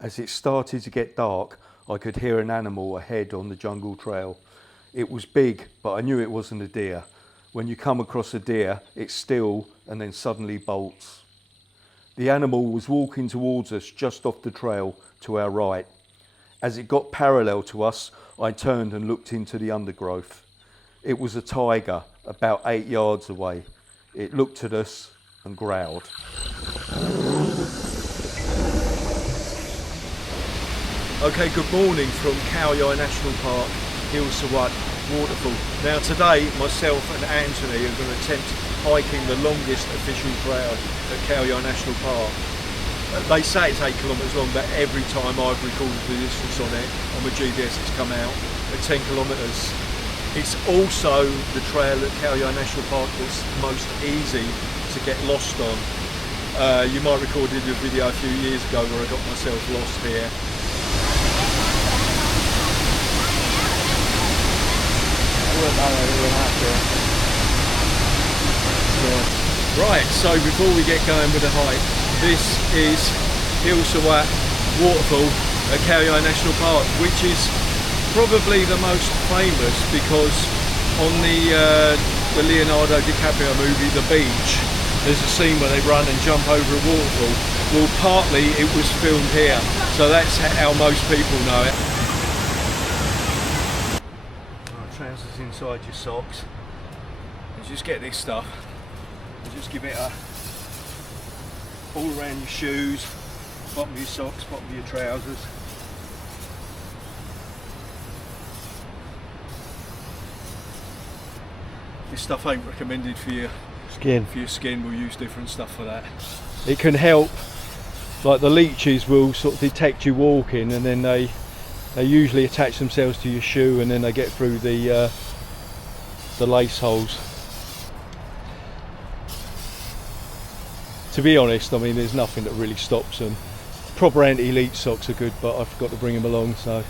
As it started to get dark, I could hear an animal ahead on the jungle trail. It was big, but I knew it wasn't a deer. When you come across a deer, it's still and then suddenly bolts. The animal was walking towards us just off the trail to our right. As it got parallel to us, I turned and looked into the undergrowth. It was a tiger about 8 yards away. It looked at us and growled. Okay, good morning from Khao Yai National Park, Hilsawat waterfall. Now today, myself and Anthony are going to attempt hiking the longest official trail at Khao Yai National Park. They say it's 8 kilometres long, but every time I've recorded the distance on it, on my GPS it's come out at 10 kilometres. It's also the trail at Khao Yai National Park that's most easy to get lost on. You might recorded a video a few years ago where I got myself lost here. Right, so before we get going with the hike, this is Hilsawat waterfall at Khao Yai National Park, which is probably the most famous because on the Leonardo DiCaprio movie The Beach, there's a scene where they run and jump over a waterfall. Well, partly it was filmed here, so that's how most people know it. Trousers inside your socks. You just get this stuff and just give it a all around your shoes, bottom of your socks, bottom of your trousers. This stuff ain't recommended for your skin. For your skin, we'll use different stuff for that. It can help, like the leeches will sort of detect you walking, and then they usually attach themselves to your shoe, and then they get through the lace holes. To be honest, I mean, there's nothing that really stops them. Proper anti-leech socks are good, but I forgot to bring them along, so.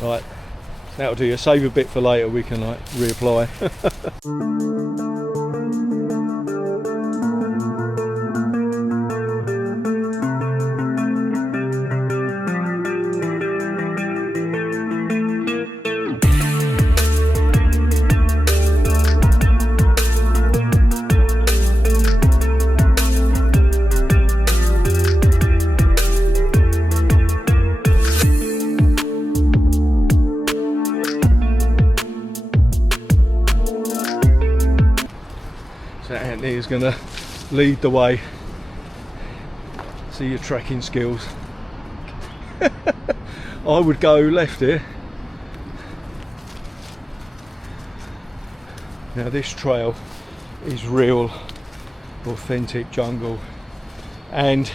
Right, that'll do you. Save a bit for later, we can like reapply. So Anthony is going to lead the way. See your trekking skills. I would go left here. Now this trail is real authentic jungle, and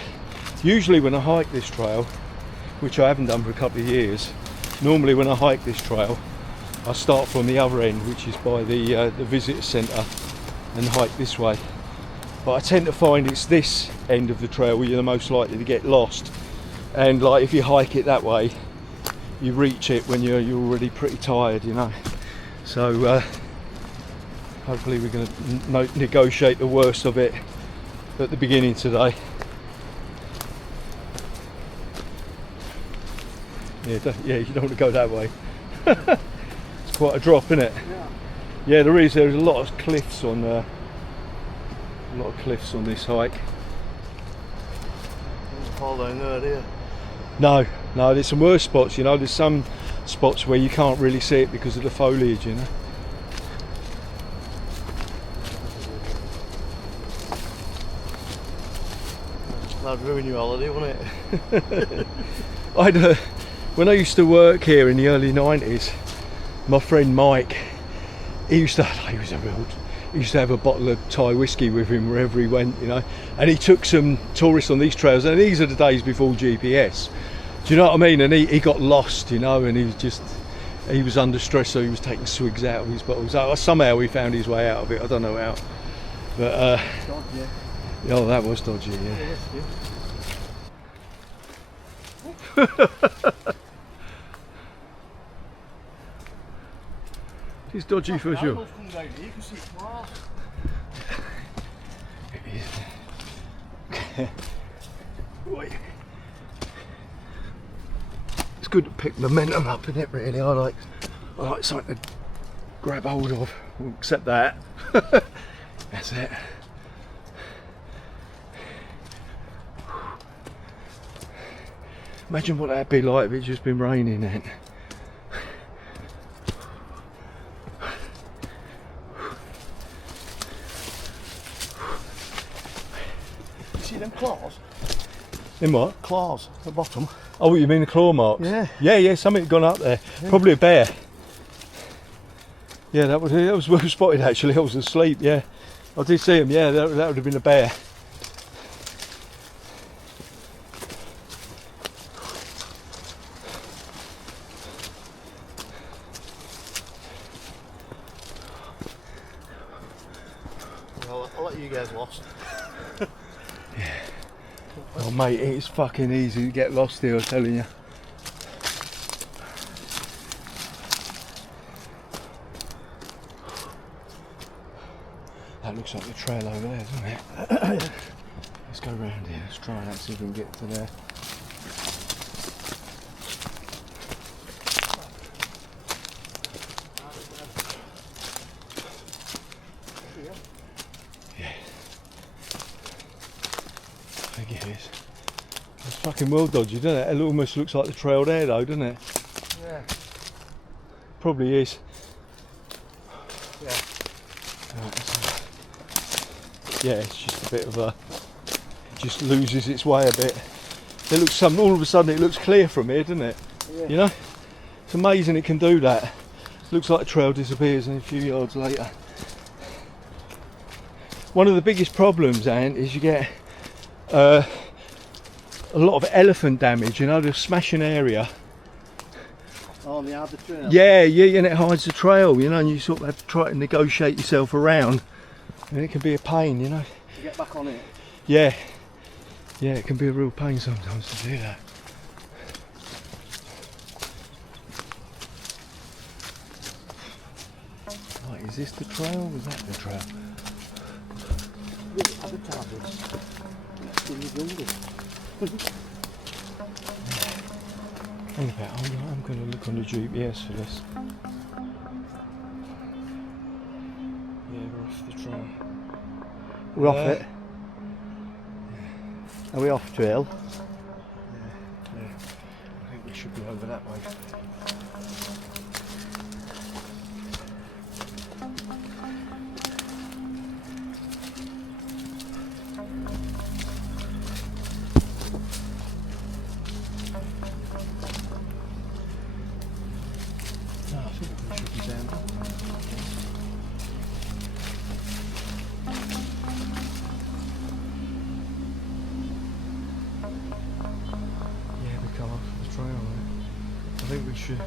usually when I hike this trail, which I haven't done for a couple of years, normally when I hike this trail I start from the other end, which is by the visitor centre, and hike this way. But I tend to find it's this end of the trail where you're the most likely to get lost, and like if you hike it that way you reach it when you're already pretty tired, you know. So hopefully we're going to negotiate the worst of it at the beginning today. Yeah, you don't want to go that way. It's quite a drop, isn't it? Yeah, there is. There's a lot of cliffs on this hike. There's a hole down there, do you? No, there's some worse spots, you know. There's some spots where you can't really see it because of the foliage, you know. That'd ruin your holiday, wouldn't it? When I used to work here in the early 90s, my friend Mike, he used to have a bottle of Thai whiskey with him wherever he went, you know, and he took some tourists on these trails, and these are the days before GPS, do you know what I mean? And he got lost, you know, and he was under stress, so he was taking swigs out of his bottles. Somehow he found his way out of it, I don't know how, but dodgy. Oh, that was dodgy, yeah. It's dodgy for sure. It's good to pick momentum up, isn't it, really? I like something to grab hold of. We'll accept that. That's it. Imagine what that'd be like if it's just been raining then. See them claws? In what? Claws at the bottom. Oh, what, you mean the claw marks? Yeah. Yeah, something gone up there. Yeah. Probably a bear. Yeah, that was well spotted actually. I was asleep, yeah. I did see him, yeah, that would have been a bear. I'll let you guys lost. Yeah. Oh mate, it's fucking easy to get lost here, I'm telling you. That looks like the trail over there, doesn't it? Let's go round here, let's try that, see if we can get to there. I think it is. It's fucking well dodgy, doesn't it? It almost looks like the trail there though, doesn't it? Yeah. Probably is. Yeah. Yeah, it's just a bit of a, it just loses its way a bit. It looks all of a sudden it looks clear from here, doesn't it? Yeah. You know? It's amazing it can do that. Looks like the trail disappears and a few yards later. One of the biggest problems, Ant, is you get a lot of elephant damage, you know, the smashing area. Oh, they hide the trail? Yeah, and it hides the trail, you know, and you sort of have to try to negotiate yourself around. And it can be a pain, you know. To get back on it? Yeah, it can be a real pain sometimes to do that. Right, is this the trail or is that the trail? Look at the tablets. It's in the jungle. Hang about, I'm going to look on the GPS for this. Yeah, we're off the trail. We're off it. Are we off trail? Yeah. I think we should be over that way. No, I think we should be down. Yeah, we come off the trail, right? I think we should.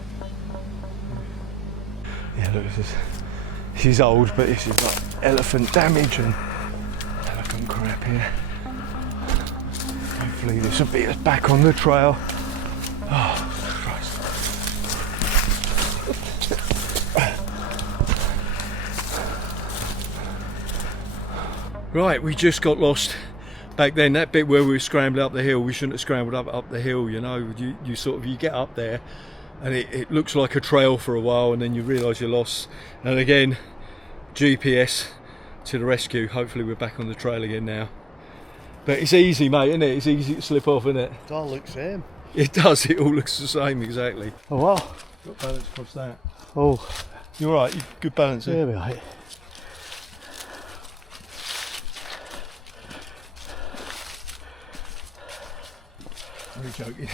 Yeah, look, this is old, but this is like elephant damage and elephant crap here. Hopefully this will be us back on the trail. Oh, Christ. Right, we just got lost back then. That bit where we were scrambling up the hill, we shouldn't have scrambled up the hill, you know. You get up there and it looks like a trail for a while and then you realise you're lost. And again, GPS to the rescue. Hopefully we're back on the trail again now. But it's easy, mate, isn't it? It's easy to slip off, isn't it? It all looks the same. It does, it all looks the same, exactly. Oh wow. Got balance across that. Oh. You're right, you've good balance Yeah, there. we're right. I'm joking.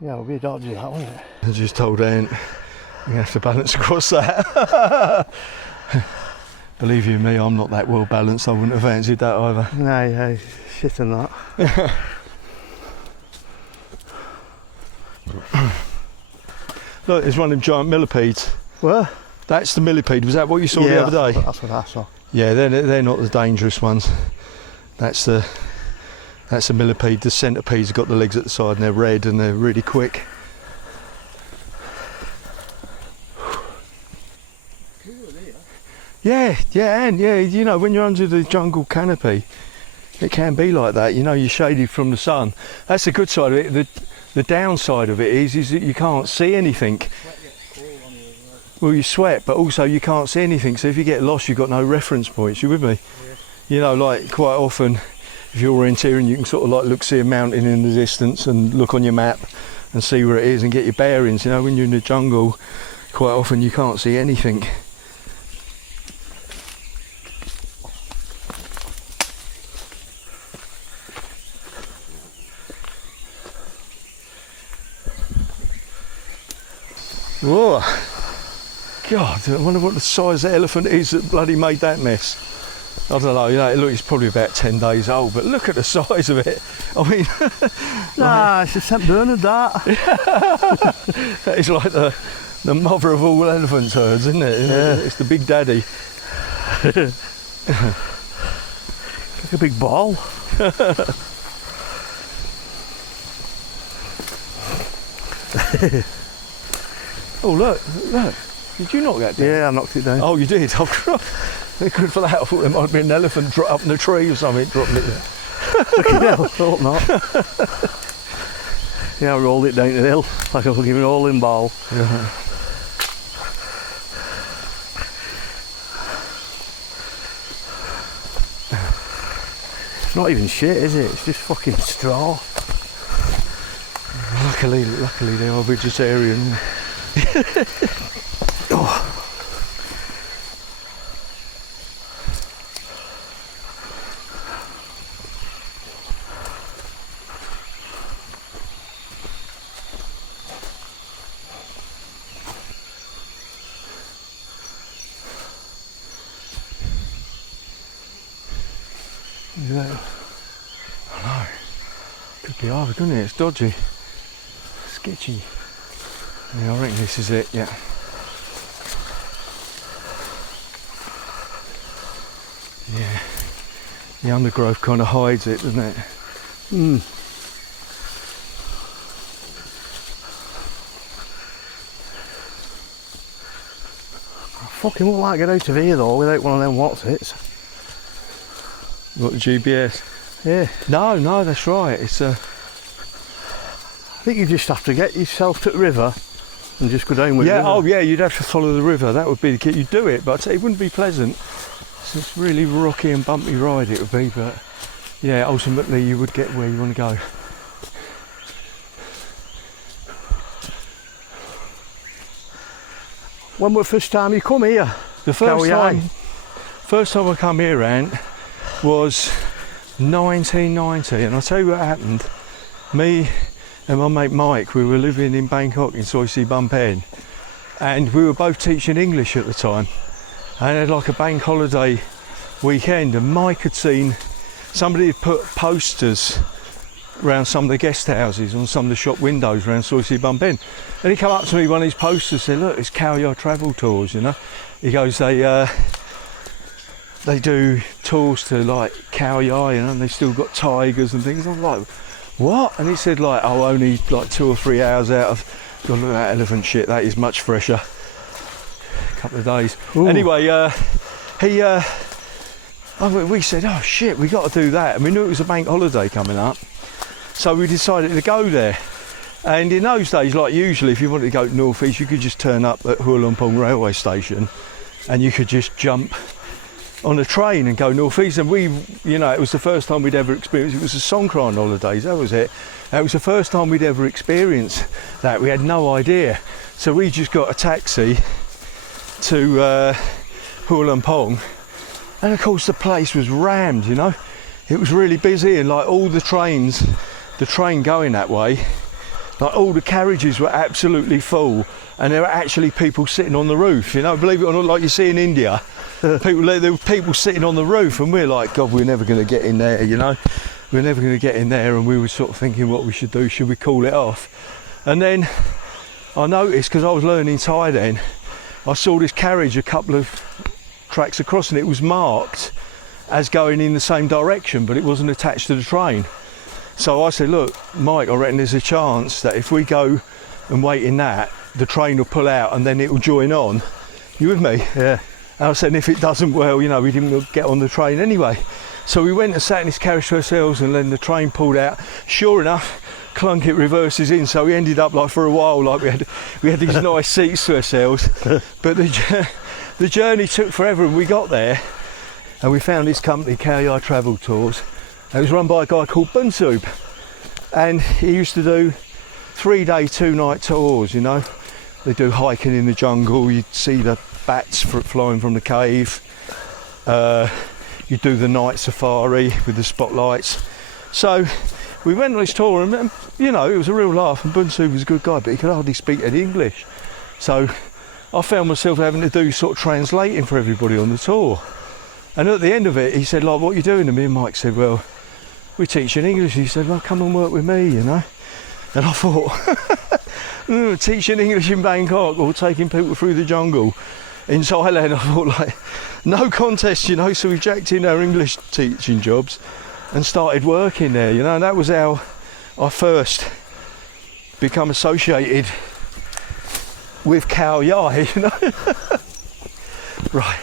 Yeah, we'll be dodgy that, won't it? I just told Ant you have to balance across that. Believe you me, I'm not that well balanced. I wouldn't have fancied that either. No, shit in that. Look, there's one of them giant millipedes. Where? That's the millipede. Was that what you saw the other day? That's what I saw. Yeah, they're not the dangerous ones. That's a millipede. The centipedes have got the legs at the side and they're red and they're really quick. Yeah, and you know, when you're under the jungle canopy, it can be like that. You know, you're shaded from the sun. That's the good side of it. The downside of it is that you can't see anything. Well, you sweat, but also you can't see anything. So if you get lost, you've got no reference points. You with me? Yeah. You know, like quite often, if you're orienteering, you can sort of like see a mountain in the distance and look on your map and see where it is and get your bearings. You know, when you're in the jungle, quite often you can't see anything. Whoa. God, I wonder what the size of the elephant is that bloody made that mess. I don't know, you know, look, it's probably about 10 days old, but look at the size of it. I mean... Nah, it's a St Bernard, that. That is like the mother of all elephants herds, isn't it? Yeah. It's the big daddy. Like a big ball. Oh, look. Did you knock that down? Yeah, I knocked it down. Oh, you did? Oh, God. Good for that. I thought there might be an elephant up in the tree or something, dropping it there. Fucking hell, I thought not. Yeah, I rolled it down the hill like I was giving all in ball. Yeah. It's not even shit, is it? It's just fucking straw. Luckily they are vegetarian. Oh. Look at that. I know. Could be hard, couldn't it? It's dodgy. Sketchy. Yeah, I reckon this is it, yeah. Yeah. The undergrowth kind of hides it, doesn't it? Hmm. I fucking wouldn't like to get out of here though without one of them what's-its. What, the GPS? Yeah. No, that's right. It's I think you just have to get yourself to the river and just go down with yeah, the river. oh yeah, you'd have to follow the river. That would be the key. You'd do it, but it wouldn't be pleasant. So it's really rocky and bumpy ride it would be, but yeah, ultimately you would get where you want to go. When was the first time you come here? The Khao Yai? first time I come here, Ant, was 1990, and I'll tell you what happened. Me and my mate Mike, we were living in Bangkok in Soi Si Bum Pen, and we were both teaching English at the time, and had like a bank holiday weekend, and Mike had seen somebody had put posters around some of the guest houses on some of the shop windows around Soi Si Bum Pen, and he come up to me, one of his posters said, look, it's Khao Yai travel tours, you know. He goes, they do tours to like Khao Yai, you know, and they've still got tigers and things. I'm like, what? And he said like, oh, only like 2 or 3 hours out of, God, look at that elephant shit, that is much fresher. A couple of days. Ooh. Anyway, we said, oh shit, we got to do that. And we knew it was a bank holiday coming up. So we decided to go there. And in those days, like usually, if you wanted to go north east, you could just turn up at Hua Lamphong railway station and you could just jump on a train and go north east. And we, you know, it was the first time we'd ever experienced, it was the Songkran holidays, that was it. It was the first time we'd ever experienced that. We had no idea. So we just got a taxi to Hua Lamphong, and of course the place was rammed, you know. It was really busy, and like all the trains, the train going that way, like all the carriages were absolutely full, and there were actually people sitting on the roof, you know, believe it or not, like you see in India. There were people sitting on the roof, and we're like, God, we're never going to get in there, you know. We're never going to get in there, and we were sort of thinking what we should do. Should we call it off? And then I noticed, because I was learning Thai then, I saw this carriage a couple of tracks across, and it was marked as going in the same direction, but it wasn't attached to the train. So I said, look, Mike, I reckon there's a chance that if we go and wait in that, the train will pull out and then it will join on. You with me? Yeah. And I said, and if it doesn't, well, you know, we didn't get on the train anyway. So we went and sat in this carriage to ourselves, and then the train pulled out. Sure enough, clunk, it reverses in, so we ended up like for a while like we had these nice seats to ourselves. But the journey took forever, and we got there and we found this company, Khao Yai Travel Tours. It was run by a guy called Bunsub, and he used to do 3-day 2-night tours. You know, they do hiking in the jungle, you'd see the bats flying from the cave, you do the night safari with the spotlights. So we went on this tour, and you know, it was a real laugh, and Bunsub was a good guy, but he could hardly speak any English. So I found myself having to do sort of translating for everybody on the tour. And at the end of it, he said, like, what are you doing? And me and Mike said, well, we're teaching English. He said, well, come and work with me, you know. And I thought, teaching English in Bangkok or taking people through the jungle in Thailand, I thought, like, no contest, you know. So we jacked in our English teaching jobs and started working there, you know. And that was how I first become associated with Khao Yai, you know. Right.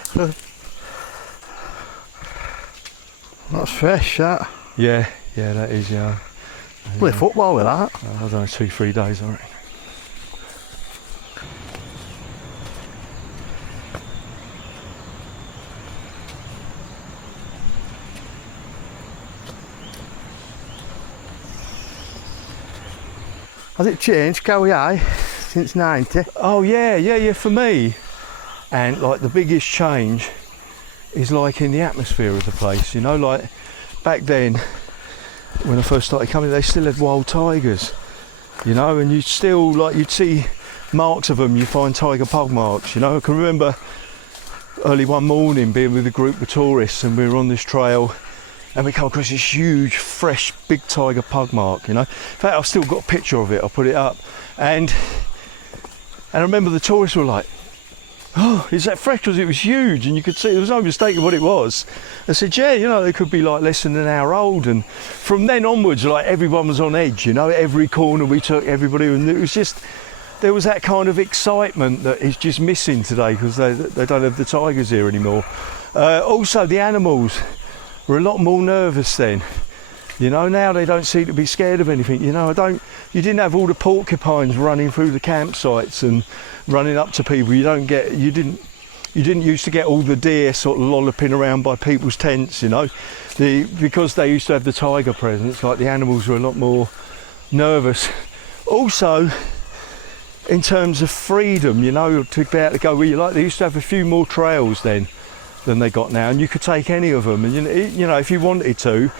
That's fresh, that. Yeah, that is, yeah. Play football with that. I don't know, 2-3 days, I reckon. Has it changed, Khao Yai, since 90? Oh yeah, for me. And like the biggest change is like in the atmosphere of the place, you know, like back then when I first started coming, they still had wild tigers, you know, and you'd still, like, you'd see marks of them, you find tiger pug marks, you know. I can remember early one morning being with a group of tourists, and we were on this trail and we come across this huge, fresh, big tiger pug mark, you know. In fact, I've still got a picture of it, I'll put it up. And I remember the tourists were like, oh, is that fresh? Because it was huge, and you could see there was no mistaking what it was. I said, yeah, you know, they could be like less than an hour old. And from then onwards, like, everyone was on edge, you know. Every corner we took, everybody, and it was just, there was that kind of excitement that is just missing today, because they don't have the tigers here anymore. Also, the animals were a lot more nervous then. You know, now they don't seem to be scared of anything. You know, you didn't have all the porcupines running through the campsites and running up to people. You didn't used to get all the deer sort of lolloping around by people's tents, you know. Because they used to have the tiger presence, like, the animals were a lot more nervous. Also, in terms of freedom, you know, to be able to go where you like, they used to have a few more trails then than they got now, and you could take any of them. And you know, if you wanted to,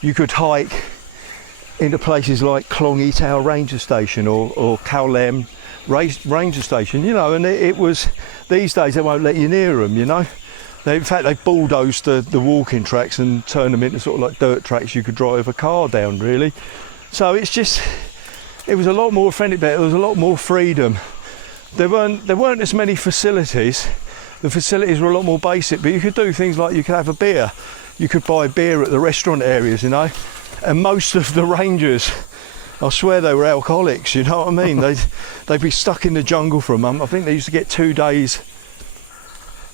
you could hike into places like Klong Itao Ranger Station or Khao Lam Ranger Station, you know. And it was, these days they won't let you near them, you know. In fact, they've bulldozed the walking tracks and turned them into sort of like dirt tracks you could drive a car down, really. So it's just, it was a lot more authentic there. There was a lot more freedom. There weren't as many facilities. The facilities were a lot more basic, but you could do things like, you could have a beer. You could buy beer at the restaurant areas, you know. And most of the rangers, I swear they were alcoholics, you know what I mean? They'd be stuck in the jungle for a month. I think they used to get 2 days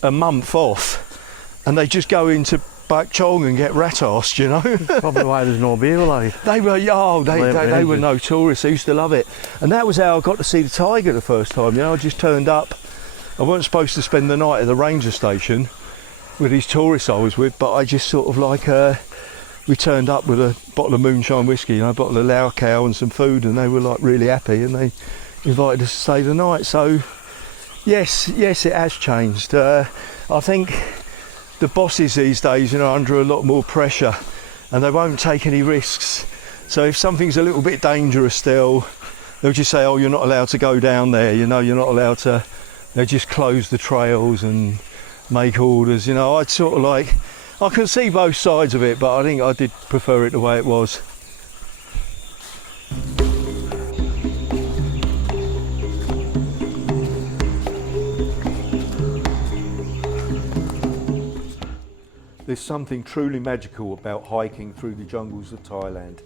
a month off, and they just go into Bak Chong and get rat-arsed, you know. Probably why there's no beer alive. They were, they were notorious. They used to love it. And that was how I got to see the tiger the first time, you know. I just turned up. I wasn't supposed to spend the night at the ranger station with these tourists I was with, but I just sort of like, we turned up with a bottle of moonshine whiskey, you know, a bottle of Lao Khao and some food, and they were like really happy, and they invited us to stay the night. So yes, it has changed. I think the bosses these days, you know, are under a lot more pressure, and they won't take any risks. So if something's a little bit dangerous still, they'll just say, oh, you're not allowed to go down there, you know, you're not allowed to. They just close the trails and make orders, you know. I'd sort of like, I can see both sides of it, but I think I did prefer it the way it was. There's something truly magical about hiking through the jungles of Thailand.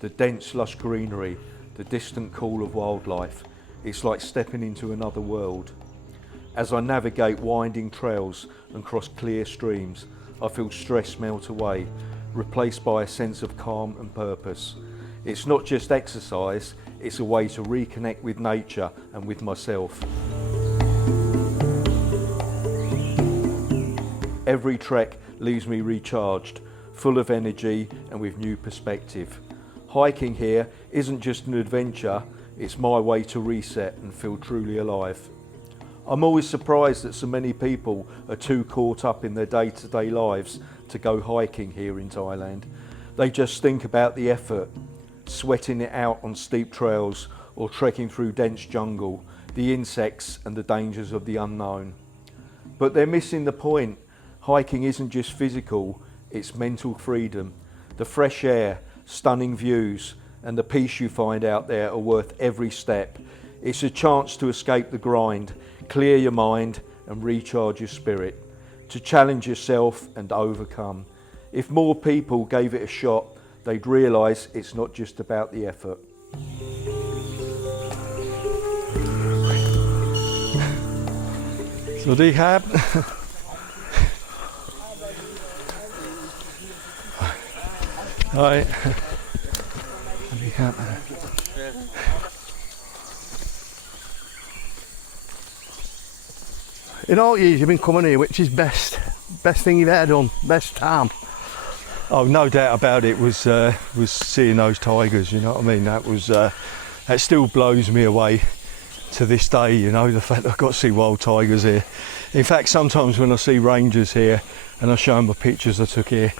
The dense, lush greenery, the distant call of wildlife. It's like stepping into another world. As I navigate winding trails and cross clear streams, I feel stress melt away, replaced by a sense of calm and purpose. It's not just exercise, it's a way to reconnect with nature and with myself. Every trek leaves me recharged, full of energy and with new perspective. Hiking here isn't just an adventure, it's my way to reset and feel truly alive. I'm always surprised that so many people are too caught up in their day-to-day lives to go hiking here in Thailand. They just think about the effort, sweating it out on steep trails or trekking through dense jungle, the insects and the dangers of the unknown. But they're missing the point. Hiking isn't just physical, it's mental freedom. The fresh air, stunning views and the peace you find out there are worth every step. It's a chance to escape the grind, clear your mind and recharge your spirit, to challenge yourself and overcome. If more people gave it a shot, they'd realise it's not just about the effort. Sawasdee krab. Hi. In all years you've been coming here, which is best thing you've ever done, best time? Oh, no doubt about it was seeing those tigers, you know what I mean? That still blows me away to this day, you know, the fact that I've got to see wild tigers here. In fact, sometimes when I see rangers here and I show them the pictures I took here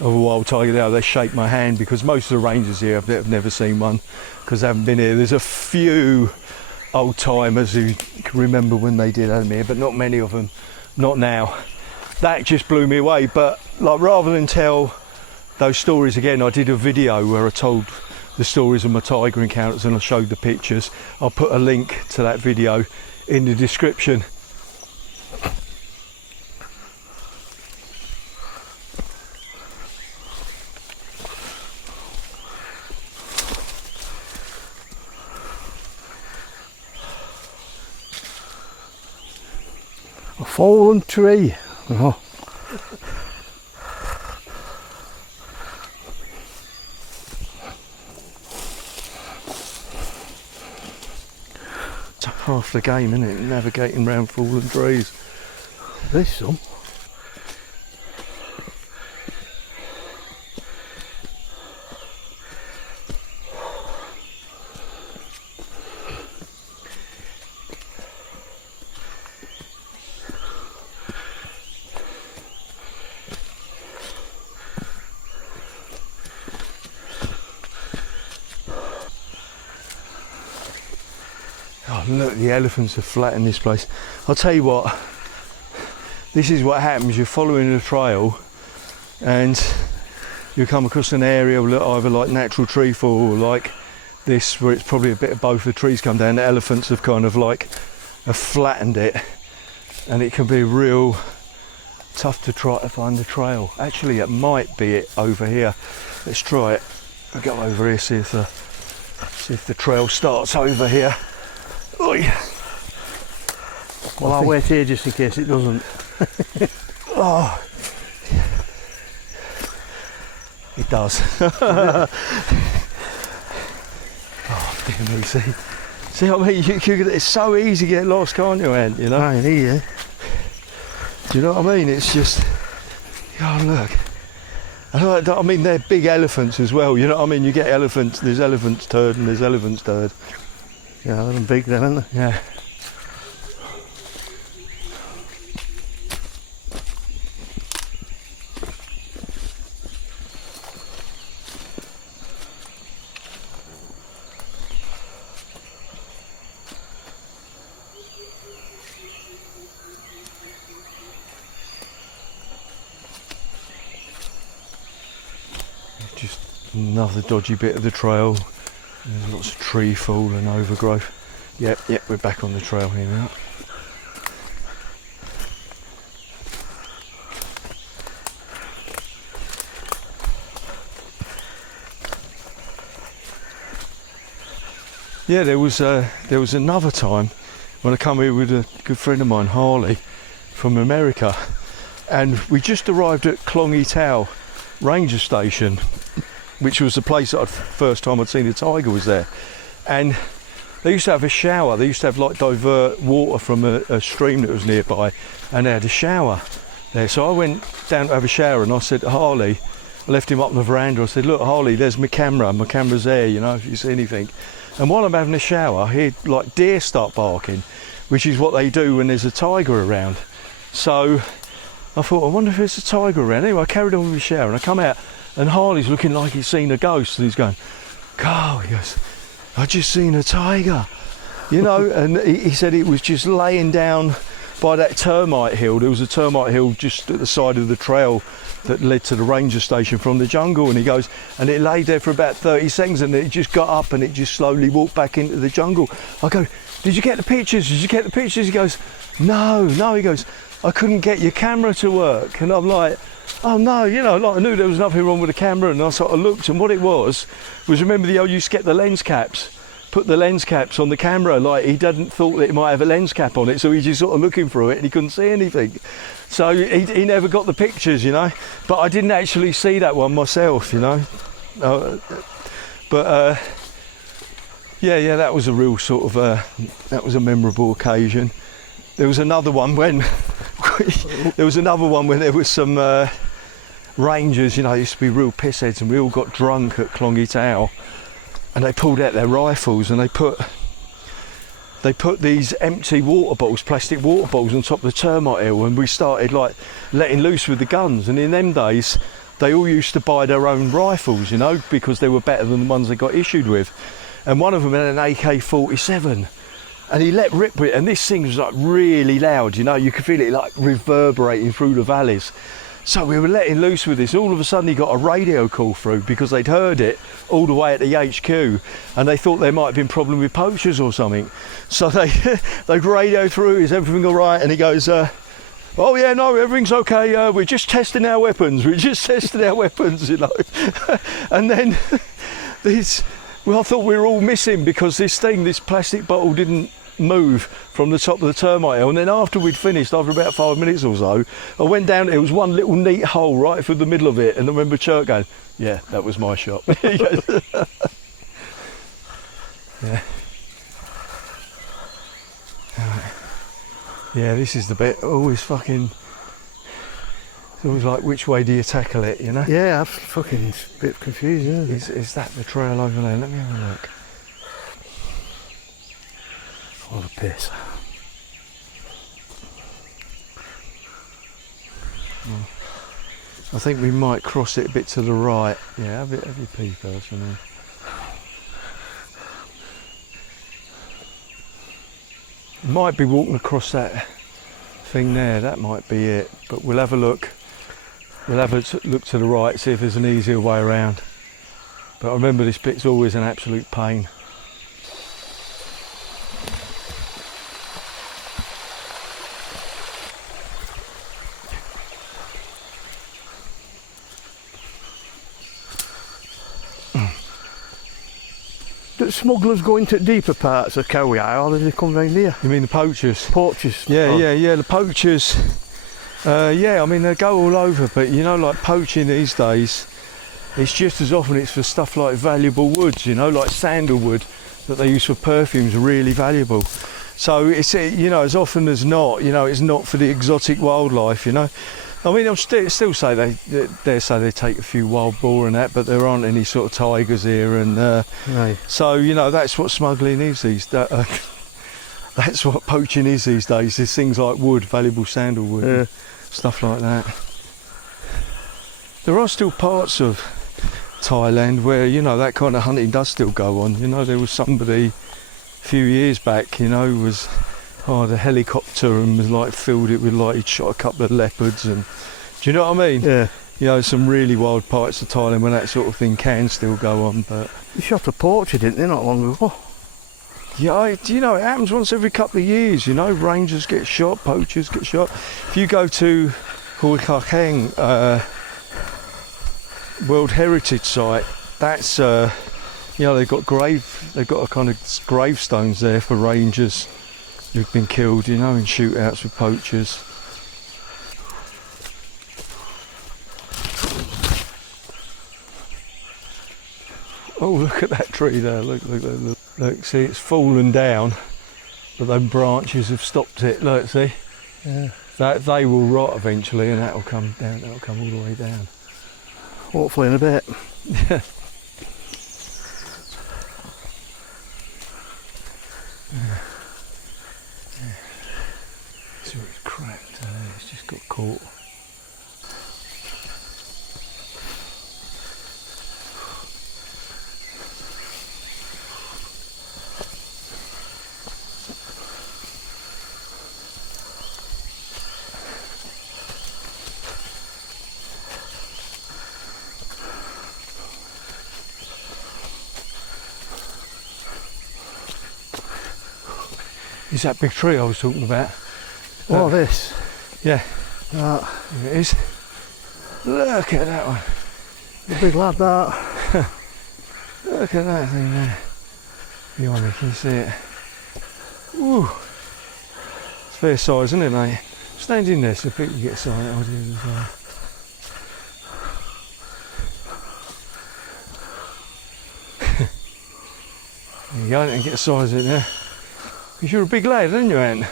of a wild tiger there, they shake my hand, because most of the rangers here have never seen one because they haven't been here. There's a few old timers who can remember when they did have them here, but not many of them, not now. That just blew me away. But like, rather than tell those stories again, I did a video where I told the stories of my tiger encounters and I showed the pictures. I'll put a link to that video in the description. A fallen tree. Oh. It's half the game, isn't it? Navigating round fallen trees. There's some. Oh, look, the elephants have flattened this place. I'll tell you what, this is what happens. You're following a trail and you come across an area with either like natural tree fall or like this, where it's probably a bit of both. The trees come down, the elephants have kind of like have flattened it, and it can be real tough to try to find the trail. Actually, it might be it over here. Let's try it. I'll go over here, see if the trail starts over here. Oi. Well, I'll wait here just in case it doesn't. Oh, it does. Oh, dear me, see what I mean? It's so easy to get lost, can't you, Ant? You know? I hear. Do you know what I mean? It's just, oh look. I mean, they're big elephants as well. You know what I mean? You get elephants. There's elephant's turd and there's elephant's turd. Yeah, they're big then, aren't they? Yeah. Just another dodgy bit of the trail. There's lots of tree fall and overgrowth. Yep, we're back on the trail here now. Yeah, there was another time when I come here with a good friend of mine, Harley, from America, and we just arrived at Khao Yai National Ranger Station, which was the place that first time I'd seen a tiger was there. And they used to have a shower. They used to have like divert water from a stream that was nearby, and they had a shower there. So I went down to have a shower, and I said to Harley, I left him up on the veranda. I said, look, Harley, there's my camera's there, you know, if you see anything. And while I'm having a shower, I hear like deer start barking, which is what they do when there's a tiger around. So I thought, I wonder if there's a tiger around. Anyway, I carried on with the shower, and I come out, and Harley's looking like he's seen a ghost, and he's going, Carl, he goes, I just seen a tiger, you know. And he said it was just laying down by that termite hill. There was a termite hill just at the side of the trail that led to the ranger station from the jungle, and he goes, and it lay there for about 30 seconds, and it just got up and it just slowly walked back into the jungle. I go, did you get the pictures? Did you get the pictures? He goes, no. He goes, I couldn't get your camera to work. And I'm like, oh no, you know, like I knew there was nothing wrong with the camera, and I sort of looked, and what it was remember the old, you used to get the lens caps, put the lens caps on the camera, like he didn't thought that it might have a lens cap on it, so he's just sort of looking through it and he couldn't see anything. So he never got the pictures, you know, but I didn't actually see that one myself, you know. Yeah, that was a real sort of, that was a memorable occasion. There was another one when, there was some rangers, you know, used to be real pissheads, and we all got drunk at Khao Yai National, and they pulled out their rifles, and they put these empty water bottles, plastic water bottles, on top of the termite hill, and we started like letting loose with the guns. And in them days, they all used to buy their own rifles, you know, because they were better than the ones they got issued with. And one of them had an AK-47, and he let rip with it, and this thing was like really loud, you know, you could feel it like reverberating through the valleys. So we were letting loose with this. All of a sudden he got a radio call through, because they'd heard it all the way at the HQ, and they thought there might have been a problem with poachers or something. So they'd radio through, is everything all right? And he goes, oh yeah, no, everything's okay. We're just testing our weapons. You know. And then I thought we were all missing, because this plastic bottle didn't move from the top of the termite hill. And then after we'd finished, after about 5 minutes or so, I went down, there was one little neat hole right through the middle of it, and I remember Church going, yeah, that was my shot. He goes, yeah. Yeah, this is the bit, always fucking, it's always like, which way do you tackle it, you know? Yeah, I'm fucking a bit confused, isn't it? Is that the trail over there? Let me have a look. What a piss. I think we might cross it a bit to the right. Yeah, have your pee first, you know. Might be walking across that thing there, that might be it, but we'll have a look. We'll have a look to the right, see if there's an easier way around. But I remember this bit's always an absolute pain. Do smugglers go into deeper parts of Khao Yai, or do they come round here? You mean the poachers? Poachers? Yeah, the poachers. Yeah, I mean, they go all over, but you know, like poaching these days, it's just as often it's for stuff like valuable woods, you know, like sandalwood that they use for perfumes are really valuable. So it's, you know, as often as not, you know, it's not for the exotic wildlife, you know. I mean, I'll still say they say they take a few wild boar and that, but there aren't any sort of tigers here, and Right. So you know, that's what smuggling is these days. That's what poaching is these days. There's things like wood, valuable sandalwood, and stuff like that. There are still parts of Thailand where, you know, that kind of hunting does still go on. You know, there was somebody a few years back, you know, was the helicopter and was like filled it with, like, he'd shot a couple of leopards, and do you know what I mean? Yeah. You know, some really wild parts of Thailand when that sort of thing can still go on. But You shot a poacher, didn't they, not long ago? yeah, you know, it happens once every couple of years, you know, rangers get shot, poachers get shot. If you go to Khao World Heritage Site, that's, you know, they've got a kind of gravestones there for rangers who've been killed, you know, in shootouts with poachers. Oh, look at that tree there, look, see, it's fallen down, but them branches have stopped it, look, see? Yeah. That they will rot eventually, and that'll come down, that'll come all the way down. Hopefully in a bit. Yeah. So it's cracked, it's just got caught. Is that big tree I was talking about? Oh, this? Yeah. That. Here it is. Look at that one. The big lad, that. Look at that thing there. Behind me, can you see it? Woo! It's fair size, isn't it, mate? Stand in there so people get sight of it as well. There you go, and get a size of it there. Because you're a big lad, aren't you, Ant?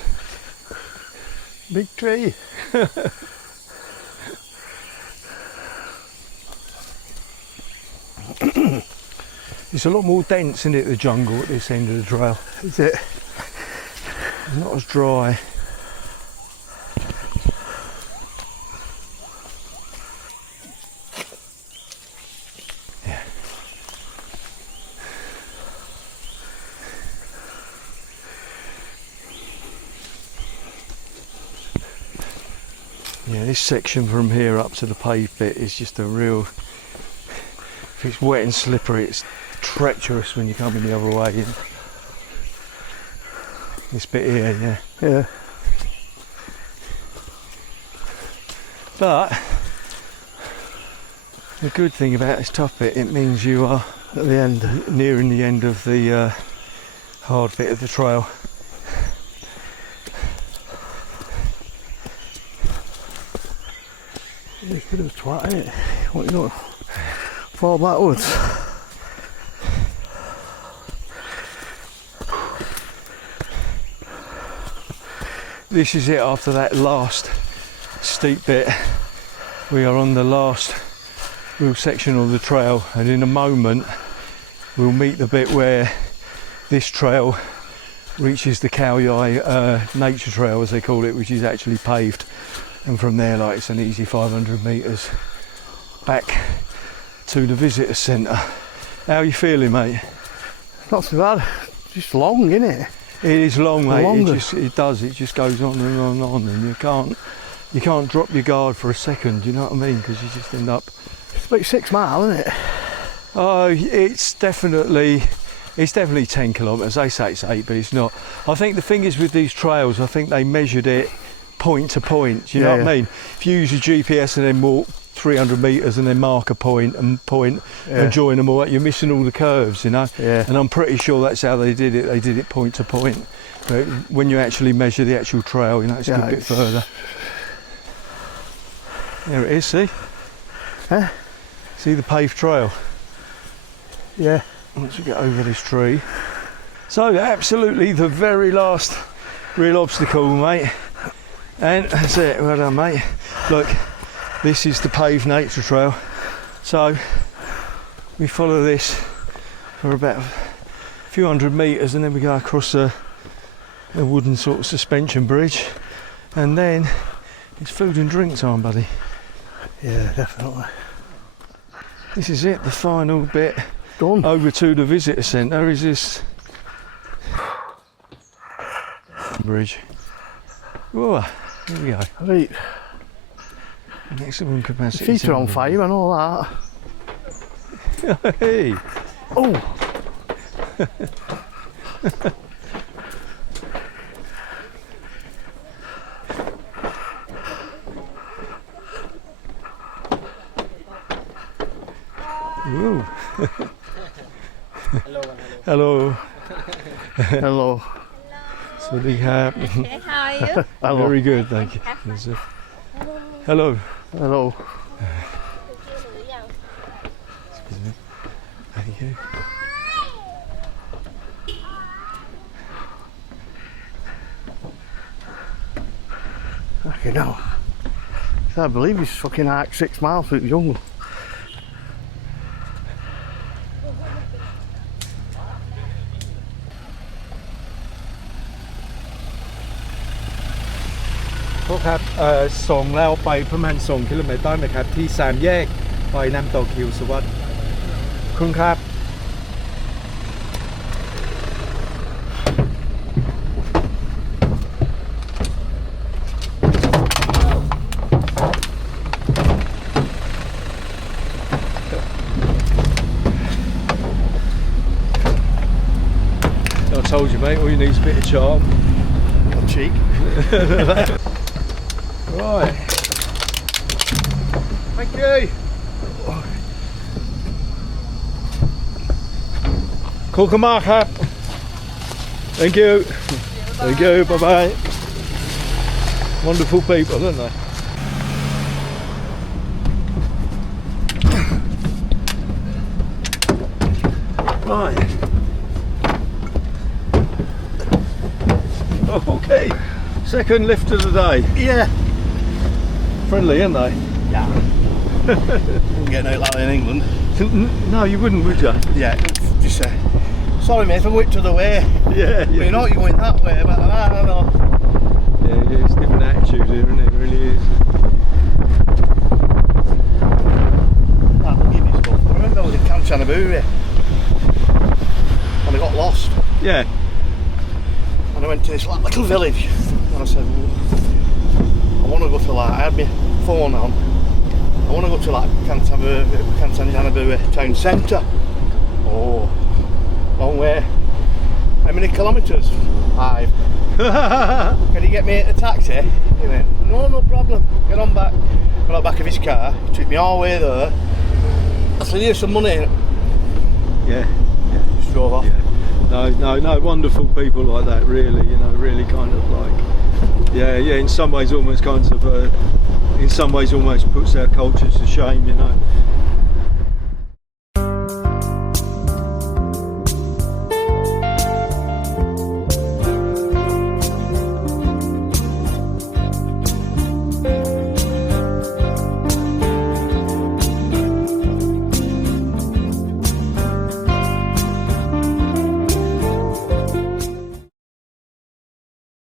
Big tree. It's a lot more dense, isn't it, the jungle at this end of the trail? Is it? It's not as dry. Yeah. Yeah, this section from here up to the paved bit is just a real, if it's wet and slippery, it's treacherous when you come in the other way. This bit here, yeah. Yeah. But the good thing about this tough bit, it means you are At the end. nearing the end of the hard bit of the trail. It's a bit of a twat, isn't it? What you doing? Fall backwards. This is it after that last steep bit. We are on the last real section of the trail, and in a moment we'll meet the bit where this trail reaches the Khao Yai nature trail, as they call it, which is actually paved, and from there, like, it's an easy 500 metres back to the visitor centre. How are you feeling, mate? Not so bad. Just long, isn't it? It is long, mate. Longer. It just goes on and on and on, and you can't drop your guard for a second. You know what I mean? Because you just end up. It's about 6 miles, isn't it? Oh, it's definitely 10 kilometres. They say it's 8, but it's not. I think the thing is with these trails, I think they measured it point to point. Do you know what I mean? If you use your GPS and then walk 300 metres and then mark a point and join them all up, you're missing all the curves, you know? Yeah. And I'm pretty sure that's how they did it. They did it point to point. But when you actually measure the actual trail, you know, it's a good bit further. There it is, see? Huh? See the paved trail? Yeah. Once we get over this tree. So absolutely the very last real obstacle, mate. And that's it, well done, mate. Look, this is the paved nature trail. So we follow this for about a few hundred metres, and then we go across a wooden sort of suspension bridge, and then it's food and drink time, buddy. Yeah, definitely. This is it, the final bit. Done. Over to the visitor centre is this bridge. Whoa, here we go. Right. Maximum capacity. Feet are on fire and all that. Hey! Oh! Ooh. Hello. Hello. Hello. Swadee Khap. Okay, how are you? Hello. Very good, thank you. Yes, sir. Hello. Hello. Excuse me. Thank you. Okay, now. I believe he's fucking hiked 6 miles through the jungle. Phúc ครับส่งแล้วไปประมาณ2 กิโลเมตรนะครับที่3 แยกไปน้ำตกหิวสวัสดิ์คุณครับI told you, mate, all you need is a bit of charm. Cheek. Right. Thank you. Cool, come on, Khap. Thank you. Thank you. Bye bye. Wonderful people, aren't they? Right. Okay. Second lift of the day. Yeah. Friendly, aren't they? Yeah. Wouldn't get out like that in England. No, you wouldn't, would you? Yeah, just say, sorry mate, if I went to the way. Yeah, yeah. You know you're going that way, but I don't know. Yeah, it's different attitude here, isn't it? It really is. That'll give me stuff. I remember I was in Kanchanaburi and I got lost. Yeah. And I went to this little village and I said, I want to go to like, I had my phone on, I want to go to like Kanchanaburi town centre. Oh, long way. How many kilometres? 5. Can you get me a taxi? He went, no problem, get on back. Got on the back of his car, he took me all the way there. I said, here's some money. Yeah. Just drove off. Yeah. No, wonderful people like that, really, you know, really kind of like, yeah, in some ways almost kind of, in some ways almost puts our cultures to shame, you know.